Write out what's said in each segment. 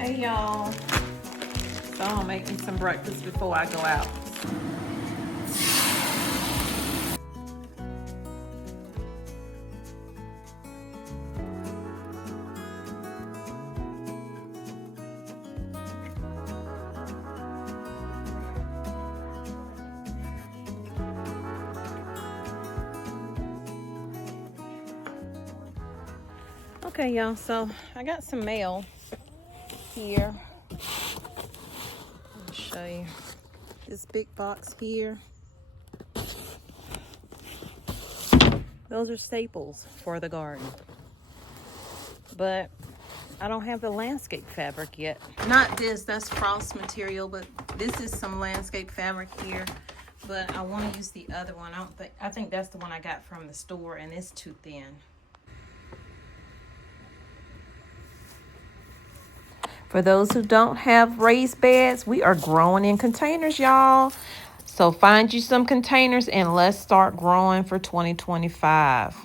Hey y'all, so I'm gonna make me some breakfast before I go out. Okay y'all, so I got some mail here. I'll show you this big box here. Those are staples for the garden, but I don't have the landscape fabric yet. Not this, that's frost material, but this is some landscape fabric here. But I want to use the other one. I think that's the one I got from the store, and it's too thin. For those who don't have raised beds, we are growing in containers, y'all. So find you some containers and let's start growing for 2025.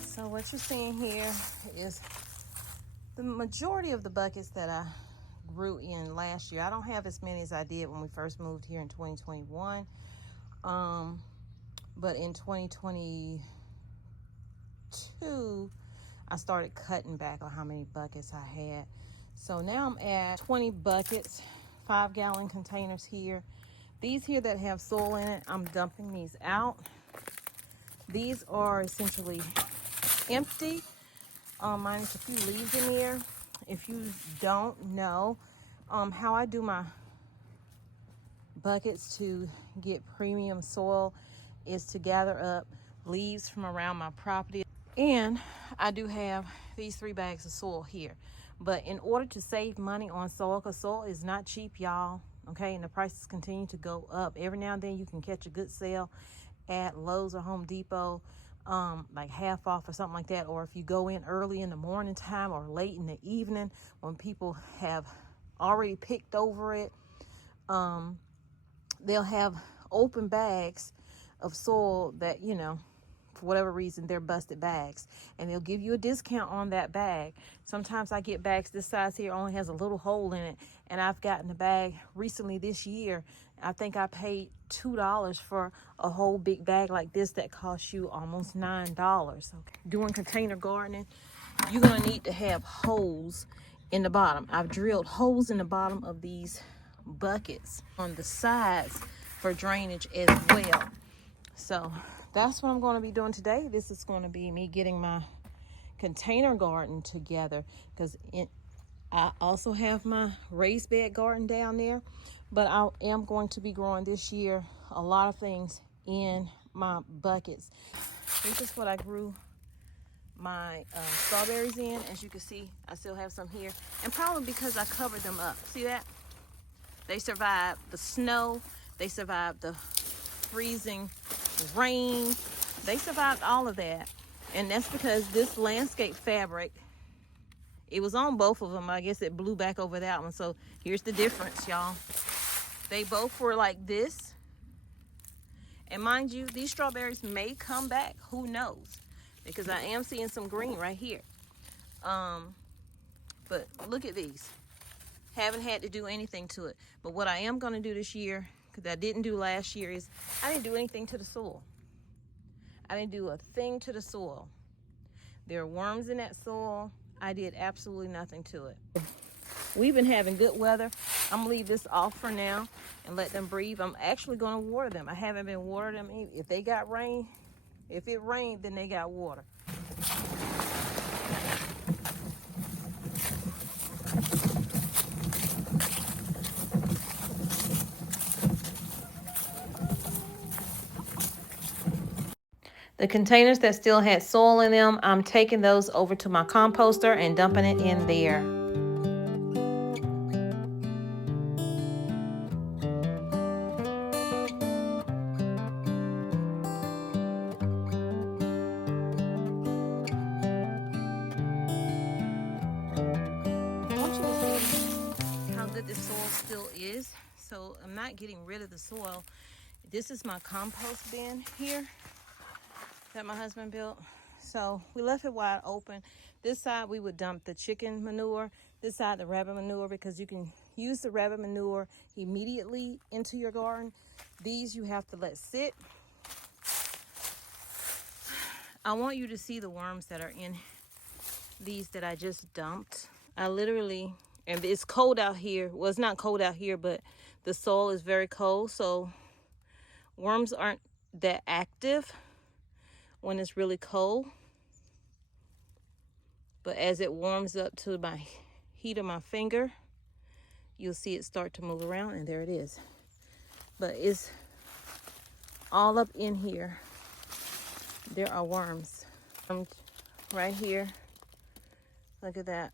So what you're seeing here is the majority of the buckets that I grew in last year. I don't have as many as I did when we first moved here in 2021. But in 2022, I started cutting back on how many buckets I had. So now I'm at 20 buckets, 5-gallon containers here. These here that have soil in it, I'm dumping these out. These are essentially empty. Minus a few leaves in here. If you don't know how I do my buckets to get premium soil is to gather up leaves from around my property. And I do have these 3 bags of soil here. But in order to save money on soil, because soil is not cheap, y'all, okay, and the prices continue to go up. Every now and then you can catch a good sale at Lowe's or Home Depot, like half off or something like that. Or if you go in early in the morning time or late in the evening when people have already picked over it, they'll have open bags of soil that, you know, for whatever reason, they're busted bags, and they'll give you a discount on that bag. Sometimes I get bags this size here, only has a little hole in it, and I've gotten a bag recently this year. I think I paid $2 for a whole big bag like this that costs you almost $9. Okay. Doing container gardening, you're gonna need to have holes in the bottom. I've drilled holes in the bottom of these buckets on the sides for drainage as well. So that's what I'm going to be doing today. This is going to be me getting my container garden together, because I also have my raised bed garden down there, but I am going to be growing this year a lot of things in my buckets. This is what I grew my strawberries in. As you can see, I still have some here, and probably because I covered them up. See that? They survived the snow, they survived the freezing rain, they survived all of that. And that's because this landscape fabric, it was on both of them. I guess it blew back over that one. So here's the difference, y'all. They both were like this, and mind you, these strawberries may come back, who knows, because I am seeing some green right here. But look at these. Haven't had to do anything to it. But what I am going to do this year, because I didn't do last year, is I didn't do anything to the soil. I didn't do a thing to the soil. There are worms in that soil. I did absolutely nothing to it. We've been having good weather. I'm going to leave this off for now and let them breathe. I'm actually going to water them. I haven't been watering them. If they got rain, if it rained, then they got water. The containers that still had soil in them, I'm taking those over to my composter and dumping it in there. so I'm not getting rid of the soil. This is my compost bin here that my husband built. So we left it wide open. This side we would dump the chicken manure, this side the rabbit manure, because you can use the rabbit manure immediately into your garden. These you have to let sit. I want you to see the worms that are in these that I just dumped. I literally, and it's cold out here. Well, it's not cold out here, but the soil is very cold, so worms aren't that active when it's really cold. But as it warms up to my heat of my finger, you'll see it start to move around, and there it is. But it's all up in here. There are worms. Right here. Look at that.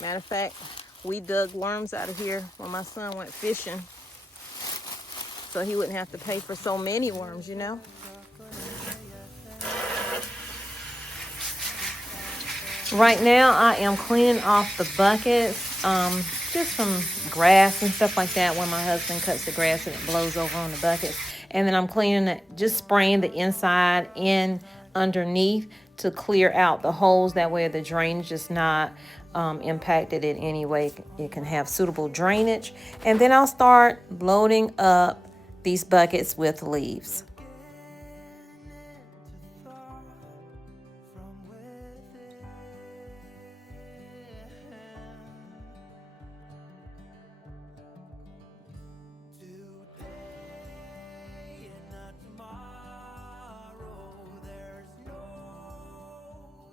Matter of fact, we dug worms out of here when my son went fishing, so he wouldn't have to pay for so many worms, you know? Right now, I am cleaning off the buckets, just from grass and stuff like that when my husband cuts the grass and it blows over on the buckets. And then I'm cleaning it, just spraying the inside in underneath to clear out the holes. That way the drainage is not impacted in any way. It can have suitable drainage. And then I'll start loading up these buckets with leaves.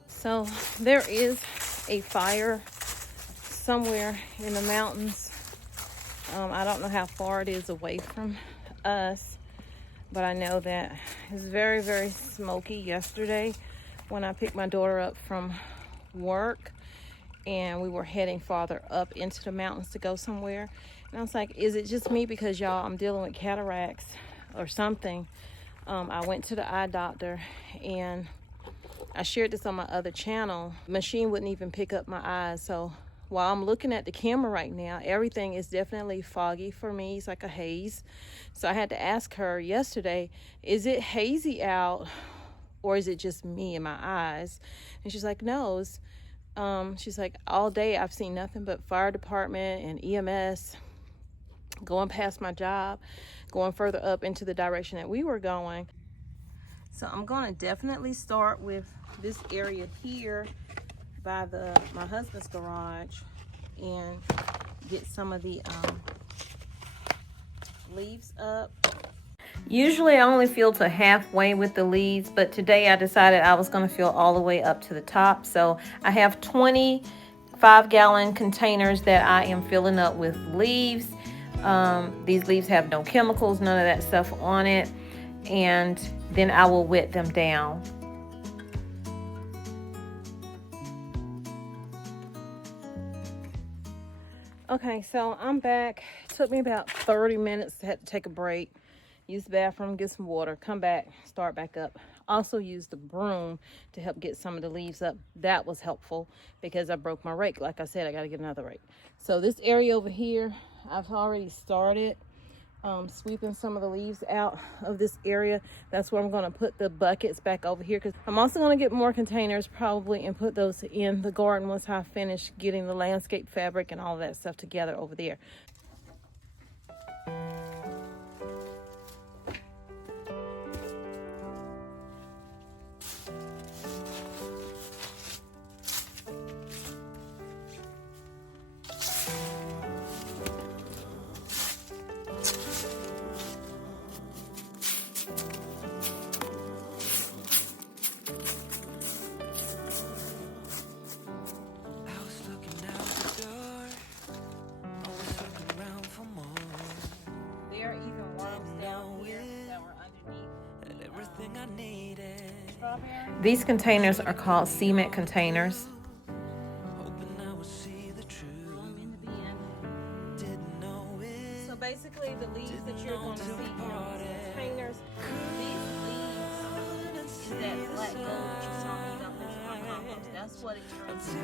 So there is a fire somewhere in the mountains. I don't know how far it is away from us, but I know that it's very, very smoky. Yesterday when I picked my daughter up from work and we were heading farther up into the mountains to go somewhere, and I was like, is it just me? Because y'all, I'm dealing with cataracts or something. I went to the eye doctor, and I shared this on my other channel. The machine wouldn't even pick up my eyes. So while I'm looking at the camera right now, everything is definitely foggy for me. It's like a haze. So I had to ask her yesterday, is it hazy out or is it just me and my eyes? And she's like, no. She's like, all day I've seen nothing but fire department and EMS going past my job, going further up into the direction that we were going. So I'm going to definitely start with this area here by my husband's garage and get some of the leaves up. Usually I only fill to halfway with the leaves, but today I decided I was going to fill all the way up to the top. So I have 20 5-gallon containers that I am filling up with leaves. These leaves have no chemicals, none of that stuff on it. And then I will wet them down. Okay, so I'm back. It took me about 30 minutes. I had to take a break, use the bathroom, get some water, come back, start back up. Also used the broom to help get some of the leaves up. That was helpful because I broke my rake. Like I said, I got to get another rake. So this area over here, I've already started sweeping some of the leaves out of this area. That's where I'm going to put the buckets back over here, because I'm also going to get more containers probably and put those in the garden once I finish getting the landscape fabric and all that stuff together over there. These containers are called cement containers. So basically the leaves that you're going to see in these containers, these leaves is that black gold that you saw me dump into my compost. That's what it turns into.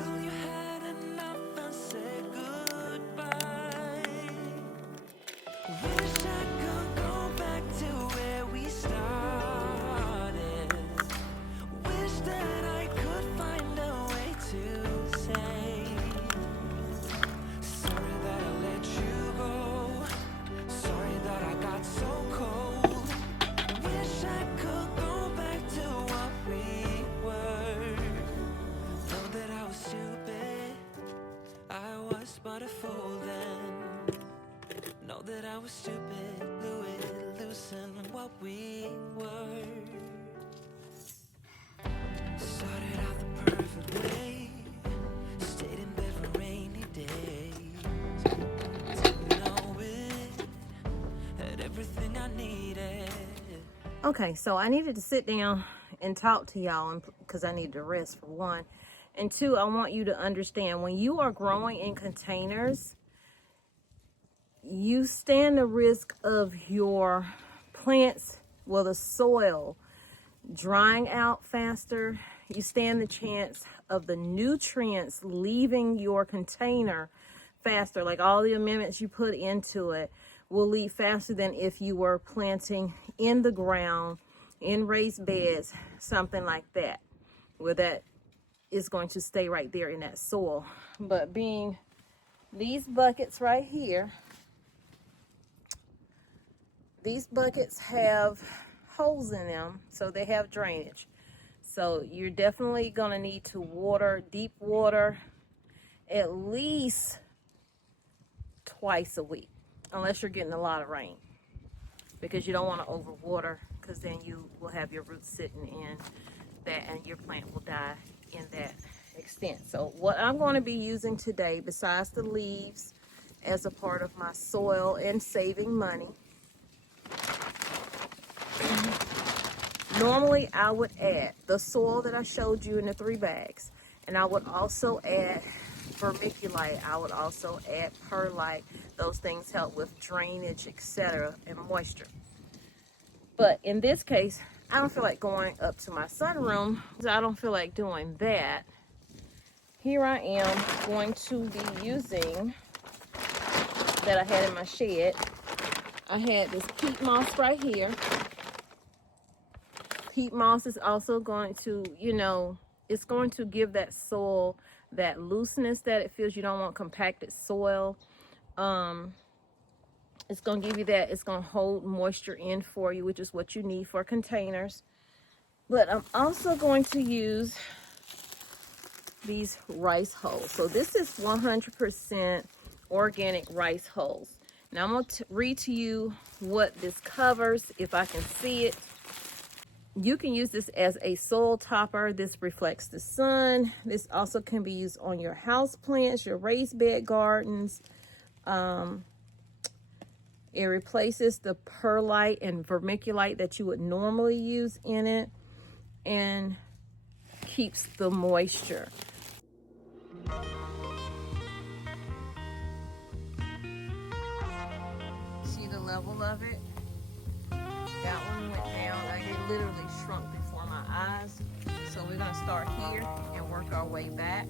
fool then. Know that I was stupid, blew it, loosened what we were. Started out the perfect way, stayed in bed for rainy days. Didn't know it, had everything I needed. Okay, so I needed to sit down and talk to y'all because I needed to rest for one. And two, I want you to understand when you are growing in containers, you stand the risk of your plants, well, the soil drying out faster. You stand the chance of the nutrients leaving your container faster. Like all the amendments you put into it will leave faster than if you were planting in the ground, in raised beds, something like that, where that is going to stay right there in that soil. But being these buckets right here, these buckets have holes in them, so they have drainage. So you're definitely going to need to water, deep water, at least twice a week, unless you're getting a lot of rain, because you don't want to overwater, because then you will have your roots sitting in that and your plant will die in that extent. So what I'm going to be using today, besides the leaves as a part of my soil and saving money, normally I would add the soil that I showed you in the 3 bags, and I would also add vermiculite. I would also add perlite. Those things help with drainage, etc., and moisture. But in this case, I don't feel like going up to my sunroom, so I don't feel like doing that. Here I am going to be using, that I had in my shed, I had this peat moss right here. Peat moss is also going to, it's going to give that soil that looseness that it feels. You don't want compacted soil. It's going to give you that. It's going to hold moisture in for you, which is what you need for containers. But I'm also going to use these rice hulls. So this is 100% organic rice hulls. Now I'm going to read to you what this covers, if I can see it. You can use this as a soil topper. This reflects the sun. This also can be used on your house plants, your raised bed gardens. It replaces the perlite and vermiculite that you would normally use in it and keeps the moisture. See the level of it? That one went down. It literally shrunk before my eyes. So we're going to start here and work our way back.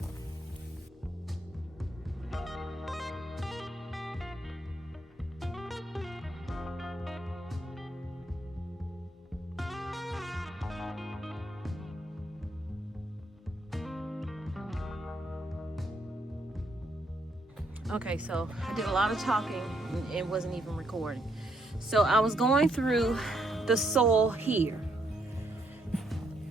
Okay, so I did a lot of talking and it wasn't even recording. So I was going through the soil here.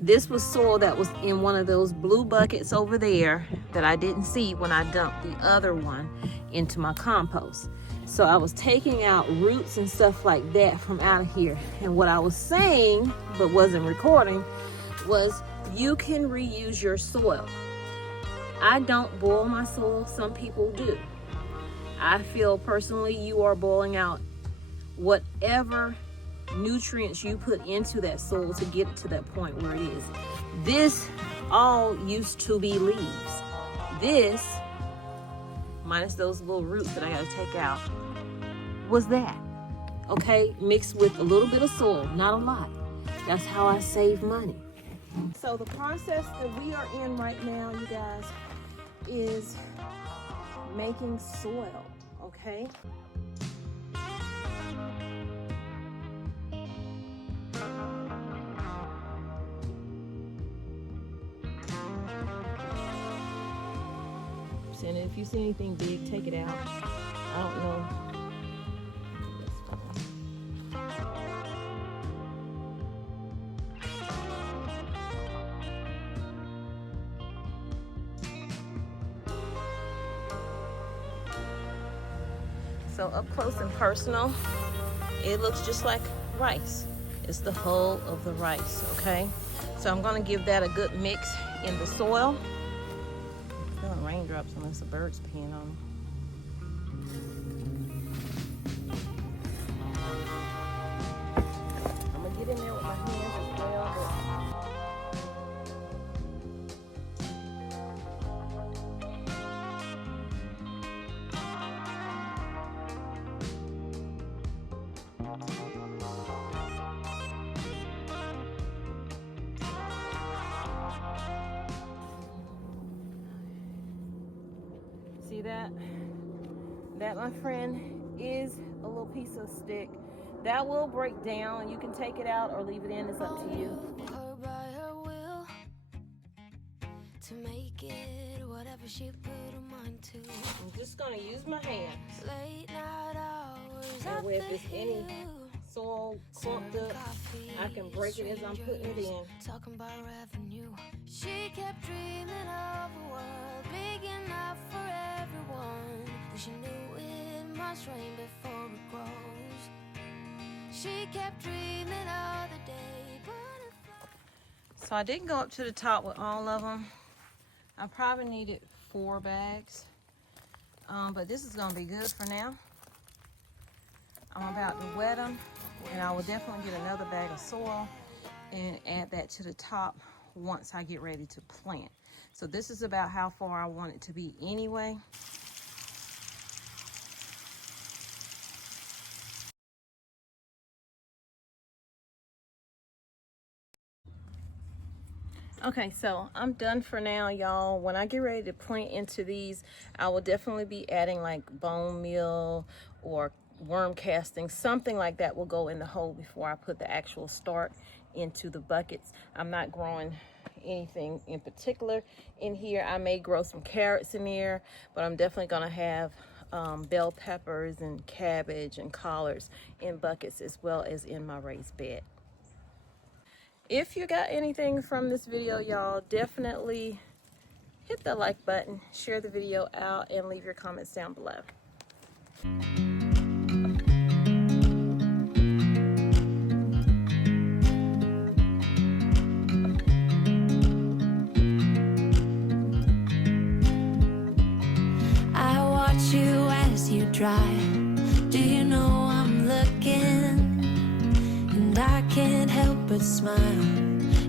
This was soil that was in one of those blue buckets over there that I didn't see when I dumped the other one into my compost. So I was taking out roots and stuff like that from out of here. And what I was saying, but wasn't recording, was you can reuse your soil. I don't boil my soil, some people do. I feel personally you are boiling out whatever nutrients you put into that soil to get it to that point where it is. This all used to be leaves. This, minus those little roots that I gotta take out, was that. Okay, mixed with a little bit of soil, not a lot. That's how I save money. So the process that we are in right now, you guys, is making soil, okay? And if you see anything big, take it out. I don't know. So up close and personal, it looks just like rice. It's the hull of the rice, okay? So I'm gonna give that a good mix in the soil. I'm feeling raindrops unless the bird's peeing on them. I'm gonna get in there with my hands as well, see that? That, my friend, is a little piece of stick. That will break down. You can take it out or leave it in. It's up to you. Her by her will to make it whatever she put her mind to. I'm just going to use my hands. Late night hours That at way, the if there's any hill, soil clumped up, I can break it as I'm putting it in. talking about revenue. She kept dreaming of a world big enough for everyone. But she knew it must rain before it grows. She kept dreaming of the day, but So I didn't go up to the top with all of them. I probably needed 4 bags, but this is going to be good for now. I'm about to wet them, and I will definitely get another bag of soil and add that to the top once I get ready to plant. So this is about how far I want it to be anyway. Okay, so I'm done for now, y'all. When I get ready to plant into these, I will definitely be adding like bone meal or worm casting. Something like that will go in the hole before I put the actual start into the buckets. I'm not growing anything in particular in here. I may grow some carrots in here, but I'm definitely gonna have bell peppers and cabbage and collards in buckets as well as in my raised bed. If you got anything from this video, y'all, definitely hit the like button, share the video out, and leave your comments down below. I watch you as you drive. Do you know I'm looking? And I can't help but smile.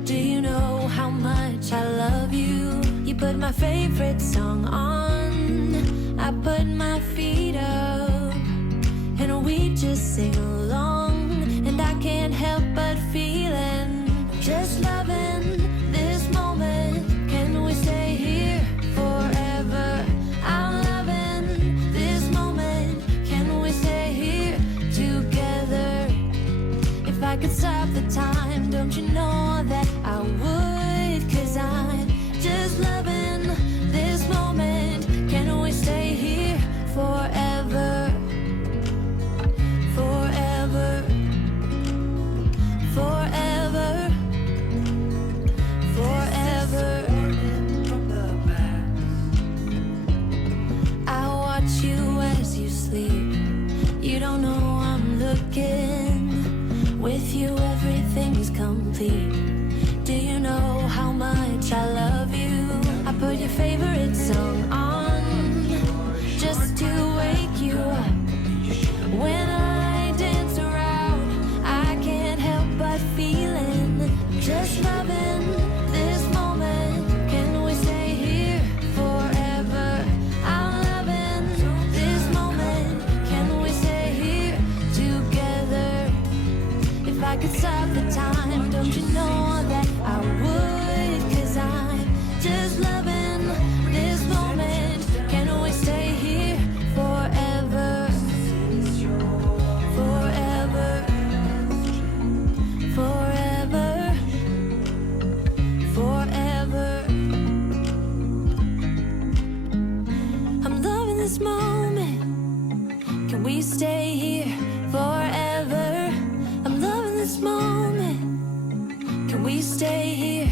Do you know how much I love you? You put my favorite song on. I put my feet up, and we just sing along. And I can't help but feeling, just loving this moment. Can we stay here forever? I'm loving this moment. Can we stay here together? If I could stop the time, don't you know that I would? 'Cause I'm just loving this moment. Can we stay here forever? Forever. Forever. Forever. I watch you as you sleep. You don't know I'm looking. With you everything's complete. Do you know how much I love you? I put your favorite song on just to wake you up. When I dance around, I can't help but feeling, just loving this moment. Can we stay here forever? I'm loving this moment. Can we stay here together? If I could stop the time, don't you know that I would? 'Cause I'm just loving this moment. Can we stay here forever? Forever. Forever. Forever. I'm loving this moment. Can we stay here forever? I'm loving this moment. Can we stay here